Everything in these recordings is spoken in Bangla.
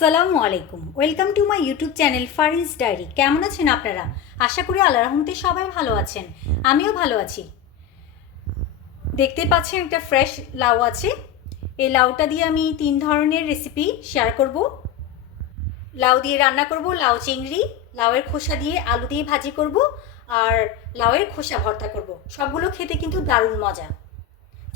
আসসালামু আলাইকুম। Welcome to my YouTube channel Faris diary কেমন আছেন আপনারা? আশা করি আল্লাহ রহমতে সবাই ভালো আছেন। আমিও ভালো আছি। দেখতে পাচ্ছেন একটা ফ্রেশ লাউ আছে। এই লাউটা দিয়ে আমি তিন ধরনের রেসিপি শেয়ার করব। লাউ দিয়ে রান্না করব, লাউ চিংড়ি, লাউয়ের খোসা দিয়ে আলু দিয়ে ভাজি করব, আর লাউয়ের খোসা ভর্তা করব। সবগুলো খেতে কিন্তু দারুণ মজা।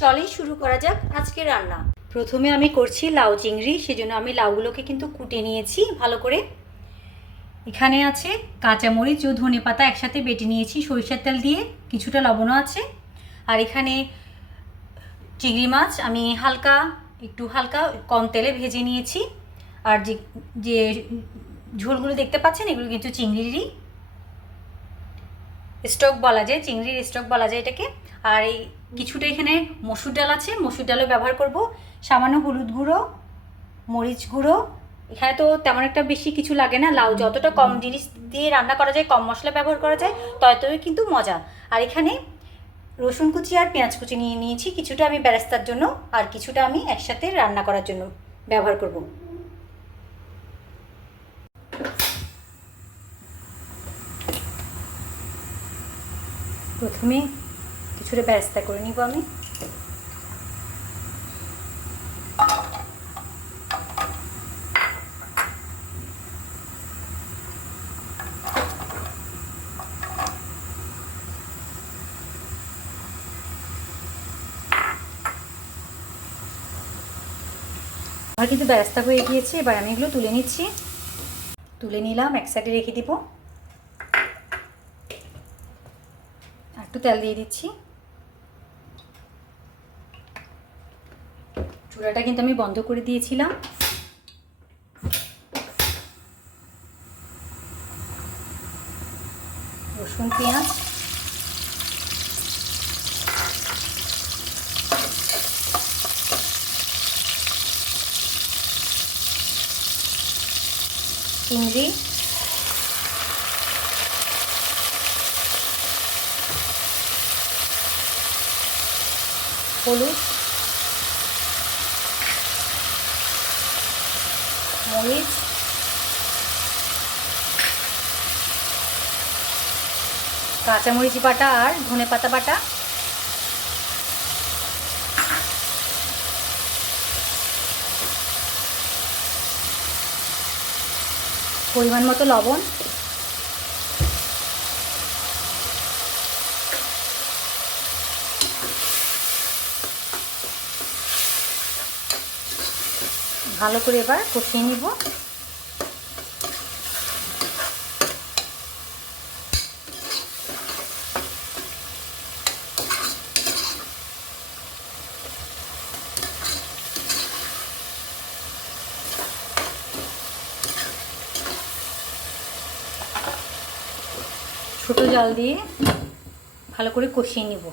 চলেই শুরু করা যাক আজকের রান্না। প্রথমে আমি করছি লাউ চিংড়ি, সেজন্য আমি লাউগুলোকে কিন্তু কুটে নিয়েছি ভালো করে। এখানে আছে কাঁচামরিচ ও ধনে পাতা একসাথে বেটে নিয়েছি সরিষার তেল দিয়ে, কিছুটা লবণও আছে। আর এখানে চিংড়ি মাছ আমি হালকা, একটু হালকা কম তেলে ভেজে নিয়েছি। আর যে যে ঝোলগুলো দেখতে পাচ্ছেন, এগুলো কিন্তু চিংড়িরই। স্টক বলা যায়, চিংড়ির স্টক বলা যায় এটাকে। আর এই কিছুটা এখানে মসুর ডাল আছে, মসুর ডালও ব্যবহার করব। সামান্য হলুদ গুঁড়ো, মরিচ গুঁড়ো। এখানে তো তেমন একটা বেশি কিছু লাগে না, লাউ যতটা কম জিনিস দিয়ে রান্না করা যায়, কম মশলা ব্যবহার করা যায় ততই কিন্তু মজা। আর এখানে রসুন কুচি আর পেঁয়াজ কুচি নিয়ে নিয়েছি, কিছুটা আমি বেরেস্তার জন্য, আর কিছুটা আমি একসাথে রান্না করার জন্য ব্যবহার করব। প্রথমে কিছুটা ব্যবস্থা করে নিব আমি। আমার কিন্তু ব্যবস্থা হয়ে গিয়েছে, এবার আমি এগুলো তুলে নিচ্ছি। তুলে নিলাম, এক সাইডে রেখে দিব। একটু তেল দিয়ে দিচ্ছি। চূড়াটা কিন্তু আমি বন্ধ করে দিয়েছিলাম। রসুন পেঁয়াজ। চিংড়ি। হলুদ। মরিচ। কাঁচামরিচ বাটা আর ধনে পাতা বাটা। পরিমাণ মতো লবণ। ভালো করে এবার কষিয়ে নিব। ছোট জাল দিয়ে ভালো করে কষিয়ে নিব।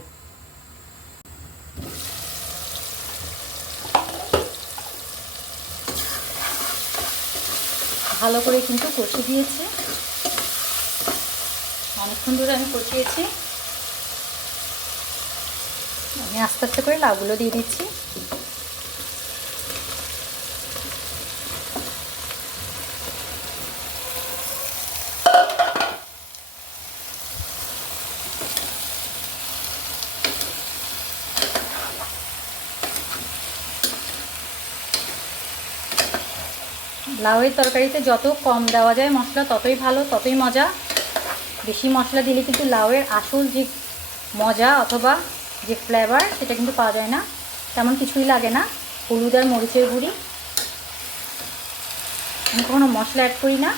ভালো করে কিন্তু কষে দিয়েছে। অনেকক্ষণ ধরে আমি কষিয়েছি। আমি আস্তে আস্তে করে লাউগুলো দিয়ে দিচ্ছি। লাউয়ের তরকারিতে যত কম দেওয়া যায় মশলা, ততই ভালো, ততই মজা। বেশি মশলা দিলে কিন্তু লাউয়ের আসল যে মজা অথবা যে ফ্লেভার সেটা কিন্তু পাওয়া যায় না। তেমন কিছুই লাগে না। হলুদ আর মরিচের গুঁড়ি। আমি কখনো মশলা অ্যাড করি না।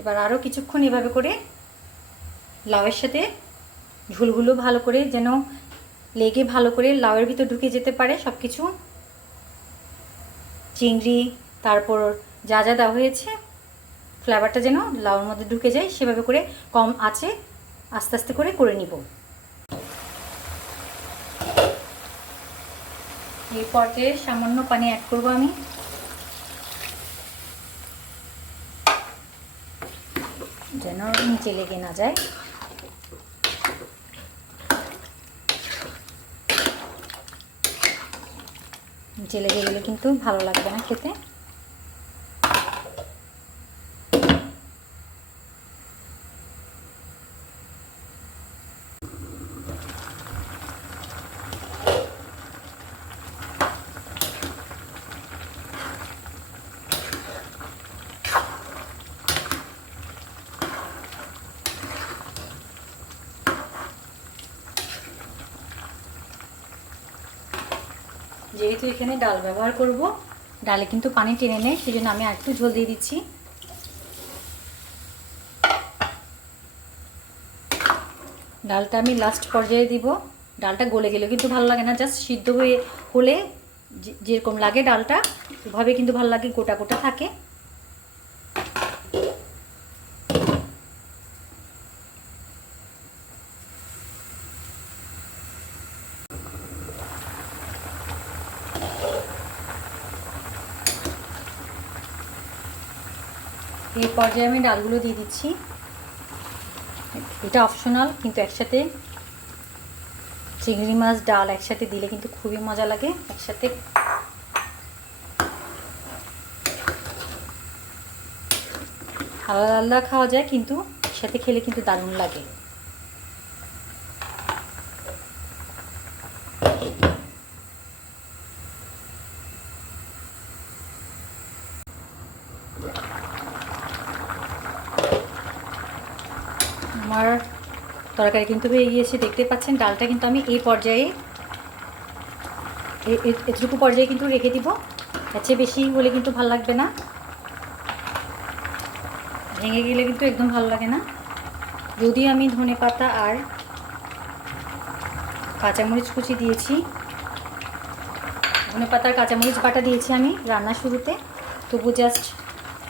এবার আরও কিছুক্ষণ এভাবে করে লাউয়ের সাথে ঝুলগুলো ভালো করে যেন লেগে ভালো করে লাউয়ের ভিতর ঢুকে যেতে পারে সব কিছু চিংড়ি, তারপর যা যা দেওয়া হয়েছে, ফ্লেভারটা যেন লাউয়ের মধ্যে ঢুকে যায়, সেভাবে করে কম আছে, আস্তে আস্তে করে করে নিব। এই পর্যায়ে সামান্য পানি অ্যাড করব আমি। যেন নিচে লেগে না যায়। নিচে লেগে গেলে কিন্তু ভালো লাগবে না খেতে। যেহেতু এখানে ডাল ব্যবহার করব। ডালে কিন্তু পানি টেনে নেয় সেই জন্য আমি একটু ঝোল দিয়ে দিচ্ছি। ডালটা আমি লাস্ট পর্যায়ে দিব। ডালটা গলে গেলেও কিন্তু ভালো লাগে না জাস্ট সিদ্ধ হয়ে হলে যেরকম লাগে ডালটা, ওভাবে কিন্তু ভালো লাগে, গোটা গোটা থাকে। এই পর্যায়ে আমি ডালগুলো দিয়ে দিচ্ছি। এটা অপশনাল কিন্তু একসাথে চিংড়ি মাছ, ডাল একসাথে দিলে কিন্তু খুবই মজা লাগে, একসাথে। আলাদা আলাদা খাওয়া যায়, কিন্তু একসাথে খেলে কিন্তু দারুণ লাগে। আমার তরকারি কিন্তু হয়ে গিয়েছে দেখতে পাচ্ছেন, ডালটা কিন্তু আমি এই পর্যায়ে এতটুকু পর্যায়ে কিন্তু রেখে দিব। চেয়ে বেশি হলে কিন্তু ভালো লাগবে না। ভেঙে গেলে কিন্তু একদম ভালো লাগে না। যদিও আমি ধনে পাতা আর কাঁচামরিচ কুচি দিয়েছি, ধনে পাতার কাঁচামরিচ বাটা দিয়েছি আমি রান্নার শুরুতে, তবু জাস্ট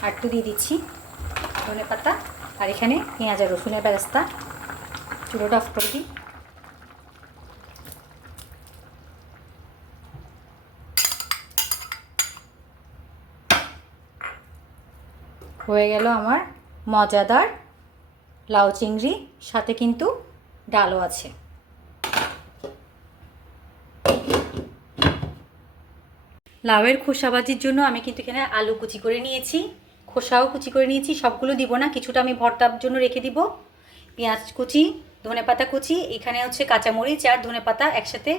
আটটু দিয়ে দিচ্ছি ধনে পাতা। আর এখানে পেঁয়াজ আর রসুনের ব্যবস্থা। চুলোটা অফ করে দিই। হয়ে গেল আমার মজাদার লাউ চিংড়ি, সাথে কিন্তু ডালও আছে। লাউয়ের খোসা ভাজির জন্য আমি কিন্তু এখানে আলু কুচি করে নিয়েছি। খোসাও কুচি করে নিয়েছি, সবগুলো দিব না, কিছুটা আমি ভর্তার জন্য রেখে দিব। পেঁয়াজ কুচি ধনে পাতা কুচি, এখানে হচ্ছে কাঁচামরিচ আর ধনে পাতা একসাথে,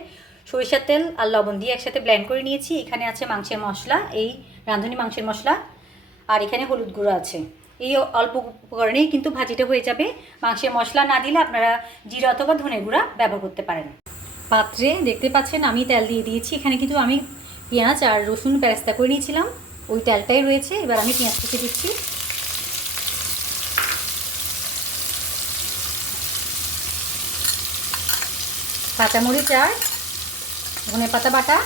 সরিষার তেল আর লবণ দিয়ে একসাথে ব্লেন্ড করে নিয়েছি। এখানে আছে মাংসের মশলা, এই রাঁধুনি মাংসের মশলা, আর এখানে হলুদ গুঁড়ো আছে। এই অল্প উপকরণেই কিন্তু ভাজিটা হয়ে যাবে। মাংসের মশলা না দিলে আপনারা জিরা অথবা ধনে গুঁড়া ব্যবহার করতে পারেন। পাত্রে দেখতে পাচ্ছেন আমি তেল দিয়ে দিয়েছি। এখানে কিন্তু আমি পেঁয়াজ আর রসুন বেরেস্তা করে নিয়েছিলাম। ওই তেলটাই রয়েছে এবার আমি পেঁয়াজ কুচি দিচ্ছি। কাঁচামরিচ আর ধনে পাতা বাটা।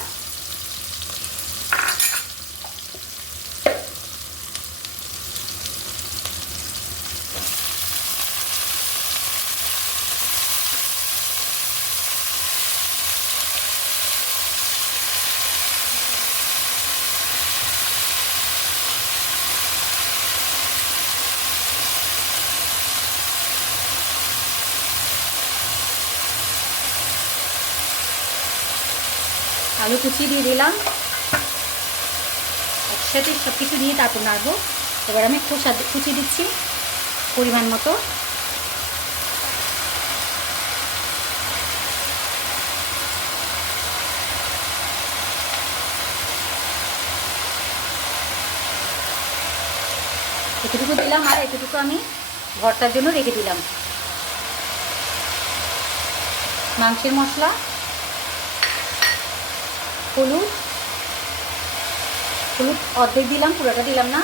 আলু কুচি দিয়ে দিলাম। একসাথে সব কিছু দিয়ে তারপর নাড়বো। এবার আমি খোসা কুচি দিচ্ছি পরিমাণ মতো। এতটুকু দিলাম আর এতটুকু আমি ভর্তার জন্য রেখে দিলাম। মাংসের মশলা হলুদ। হলুদ অর্ধেক দিলাম পুরোটা দিলাম না।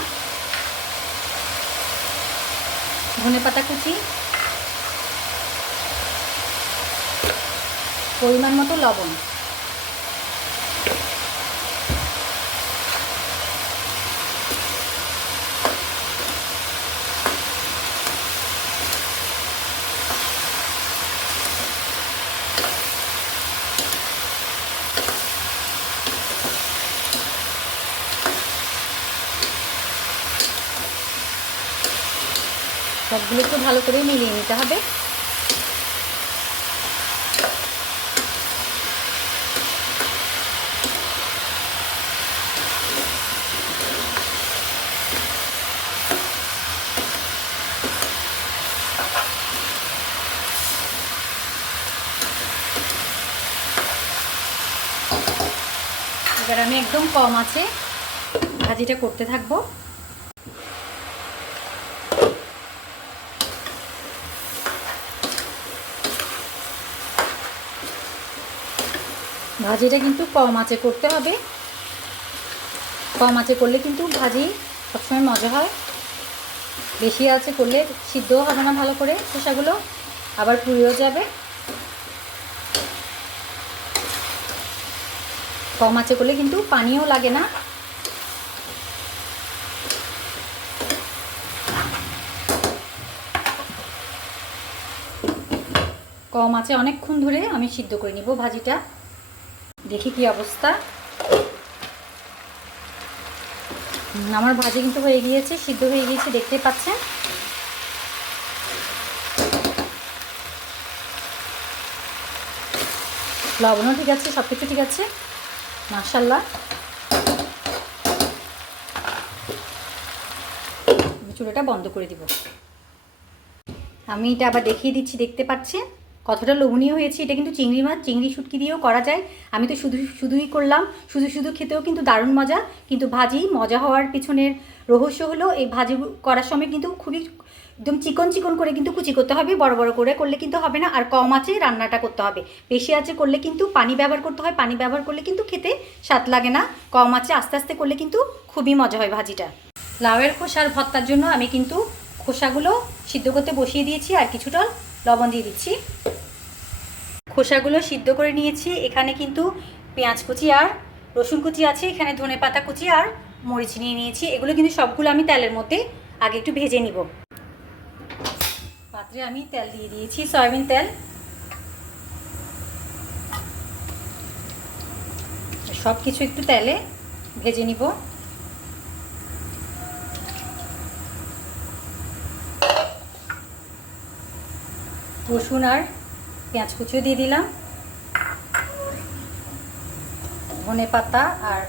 ধনে পাতা কুচি। পরিমাণ মতো লবণ। সবগুলো একটু ভালো করে মিলিয়ে নিতে হবে। এবার আমি একদম কম আছে ভাজিটা করতে থাকব। ভাজিটা কিন্তু কম আঁচে করতে হবে। কম আঁচে করলে কিন্তু ভাজি সবসময় মজা হয়। বেশি আঁচে করলে সিদ্ধও হবে না ভালো করে খোসাগুলো, আবার পুড়েও যাবে। কম আঁচে করলে কিন্তু পানিও লাগে না। কম আছে অনেকক্ষণ ধরে আমি সিদ্ধ করে নিব ভাজিটা। দেখি কি অবস্থা। আমার ভাজি কিন্তু হয়ে গিয়েছে, সিদ্ধ হয়ে গিয়েছে দেখতে পাচ্ছেন। লবণও ঠিক আছে সব কিছু ঠিক আছে মার্শাল্লাহ আমি চুলাটা বন্ধ করে দিব। আমি এটা আবার দেখিয়ে দিচ্ছি, দেখতে পাচ্ছেন? কতটা লোভনীয় হয়েছে এটা কিন্তু চিংড়ি মাছ, চিংড়ি শুটকি দিয়েও করা যায়। আমি তো শুধু, শুধুই করলাম, শুধু শুধু খেতেও কিন্তু দারুণ মজা, কিন্তু ভাজি মজা হওয়ার পিছনের রহস্য হলো এই ভাজি করার সময় কিন্তু খুবই একদম চিকন চিকন করে কিন্তু কুচি করতে হবে, বড় বড় করে করলে কিন্তু হবে না, আর কম আছে রান্নাটা করতে হবে। বেশি আছে করলে কিন্তু পানি ব্যবহার করতে হয়, পানি ব্যবহার করলে কিন্তু খেতে স্বাদ লাগে না, কম আছে আস্তে আস্তে করলে কিন্তু খুবই মজা হয় ভাজিটা। লাউয়ের খোসার ভর্তার জন্য আমি কিন্তু খোসাগুলো সিদ্ধ করতে বসিয়ে দিয়েছি, আর কিছুটা লবণ দিয়ে দিচ্ছি। খোসাগুলো সিদ্ধ করে নিয়েছি। এখানে কিন্তু পেঁয়াজ কুচি আর রসুন কুচি আছে। এখানে ধনে পাতা কুচি আর মরিচ নিয়ে নিয়েছি। এগুলো কিন্তু সবগুলো আমি তেলের মধ্যে আগে একটু ভেজে নিব। পাত্রে আমি তেল দিয়ে দিয়েছি, সয়াবিন তেল। সব কিছু একটু তেলে ভেজে নিব। রসুন আর পেঁয়াজ কুচিও দিয়ে দিলাম। ধনে পাতা আর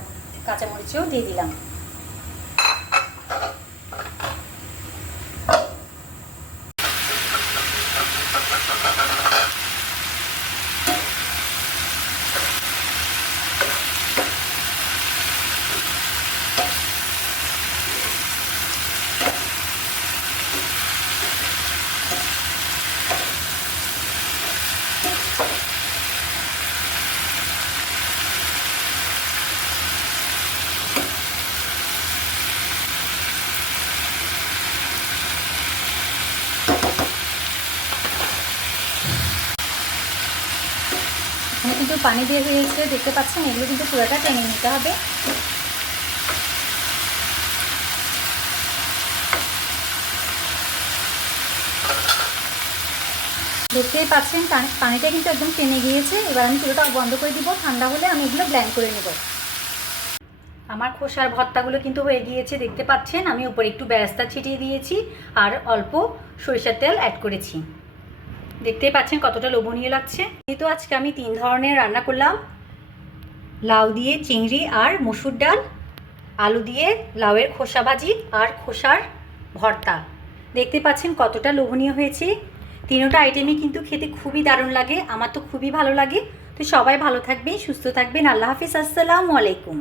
কাঁচামরিচও দিয়ে দিলাম। কিন্তু পানি দিয়ে হয়েছে দেখতে পাচ্ছেন, এগুলো কিন্তু পুরোটা টেনে নিতে হবে। দেখতেই পাচ্ছেন, পানি- পানিটা কিন্তু একদম টেনে গিয়েছে। এবার আমি পুরোটা বন্ধ করে দিব। ঠান্ডা হলে আমি এগুলো ব্ল্যান্ড করে নেব। আমার খোসার ভর্তাগুলো কিন্তু হয়ে গিয়েছে, দেখতে পাচ্ছেন। আমি উপরে একটু বেরাস্তা ছিটিয়ে দিয়েছি আর অল্প সরিষার তেল অ্যাড করেছি। দেখতেই পাচ্ছেন কতটা লোভনীয় লাগছে। যেহেতু আজকে আমি তিন ধরনের রান্না করলাম। লাউ দিয়ে চিংড়ি আর মসুর ডাল, আলু দিয়ে লাউয়ের খোসা ভাজি আর খোসার ভর্তা। দেখতে পাচ্ছেন কতটা লোভনীয় হয়েছে। তিনোটা আইটেমই কিন্তু খেতে খুবই দারুণ লাগে, আমার তো খুবই ভালো লাগে। তো সবাই ভালো থাকবেন, সুস্থ থাকবেন। আল্লাহ হাফিজ, আসসালামু আলাইকুম।